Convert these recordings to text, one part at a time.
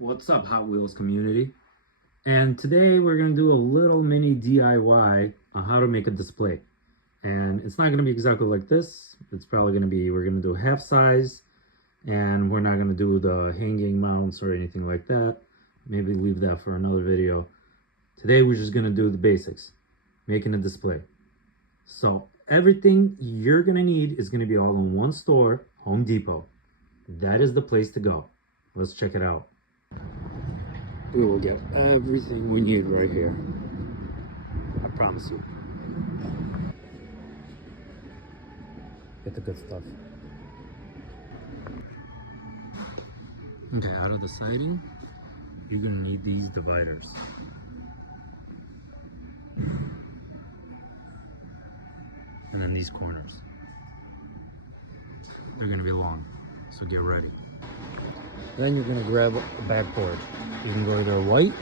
What's up, Hot Wheels community? And today we're going to do a little mini DIY on how to make a display. And it's not going to be exactly like this. It's probably going to be, we're going to do half size, and we're not going to do the hanging mounts or anything like that. Maybe leave that for another video. Today we're just going to do the basics, making a display. So everything you're going to need is going to be all in one store, Home Depot. That is the place to go. Let's check it out. We will get everything we need right here. I promise you. Get the good stuff. Okay, out of the siding, you're gonna need these dividers. And then these corners. They're gonna be long, so get ready. Then you're gonna grab a backboard. You can go either white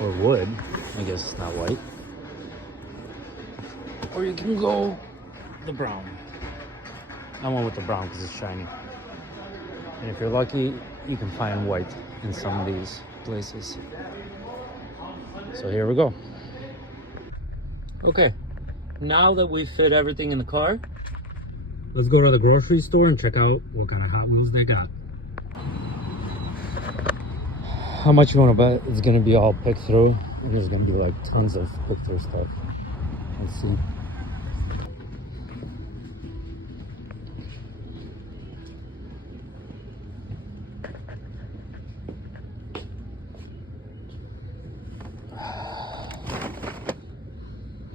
or wood. I guess it's not white. Or you can go the brown. I went with the brown because it's shiny. And if you're lucky, you can find white in some of these places. So here we go. Okay, now that we fit everything in the car, let's go to the grocery store and check out what kind of Hot Wheels they got. How much you want to bet it's going to be all picked through? And there's going to be like tons of picked through stuff. Let's see.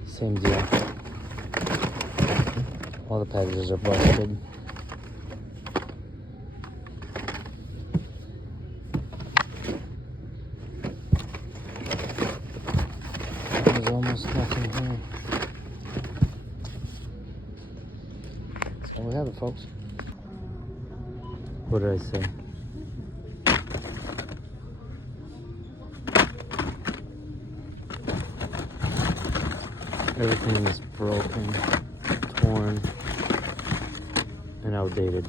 Same deal. All the packages are busted. There's almost nothing here. So we have it, folks. What did I say? Everything is broken, torn, and outdated.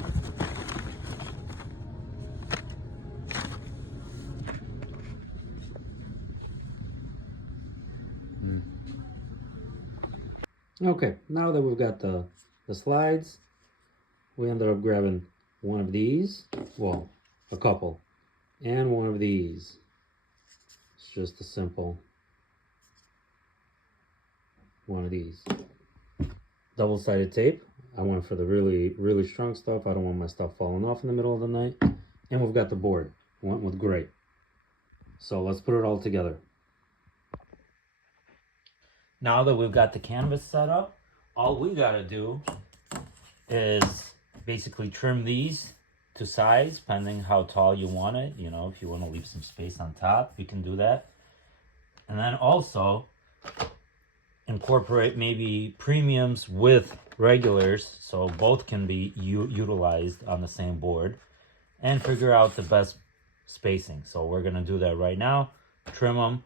Okay, now that we've got the slides, we ended up grabbing one of these, well, a couple, and one of these. It's just a simple one of these. Double-sided tape. I went for the really strong stuff. I don't want my stuff falling off in the middle of the night. And we've got the board. Went with gray. So let's put it all together. Now that we've got the canvas set up, all we gotta do is basically trim these to size, depending how tall you want it. You know, if you want to leave some space on top, you can do that. And then also incorporate maybe premiums with regulars, so both can be utilized on the same board, and figure out the best spacing. So we're gonna do that right now, trim them,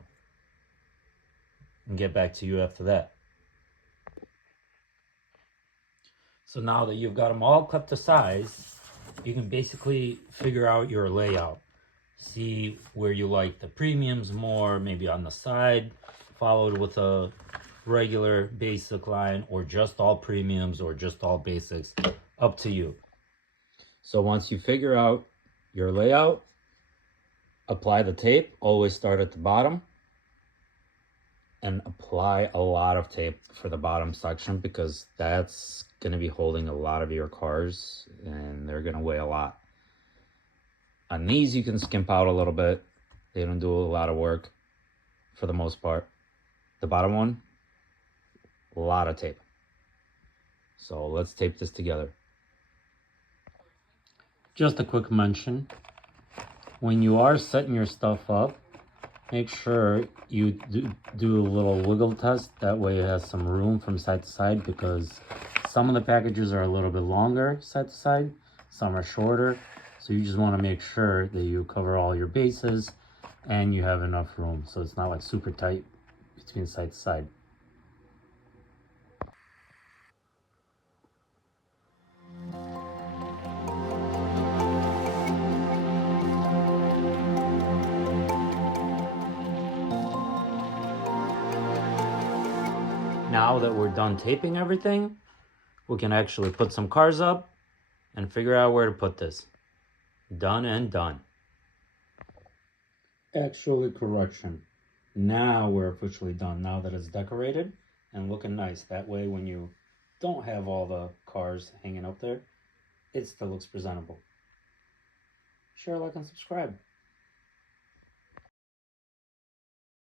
and get back to you after that. So now that you've got them all cut to size, you can basically figure out your layout. See where you like the premiums more, maybe on the side, followed with a regular basic line, or just all premiums, or just all basics, up to you. So once you figure out your layout, apply the tape. Always start at the bottom and apply a lot of tape for the bottom section, because that's going to be holding a lot of your cars and they're going to weigh a lot. On these you can skimp out a little bit. They don't do a lot of work for the most part. The bottom one, a lot of tape. So let's tape this together. Just a quick mention, when you are setting your stuff up, make sure you do a little wiggle test. That way it has some room from side to side, because some of the packages are a little bit longer side to side, some are shorter. So you just want to make sure that you cover all your bases and you have enough room, so it's not like super tight between side to side. Now that we're done taping everything, we can actually put some cars up and figure out where to put this. Done and done. Actually, correction. Now we're officially done, now that it's decorated and looking nice. That way when you don't have all the cars hanging up there, it still looks presentable. Share, like, and subscribe.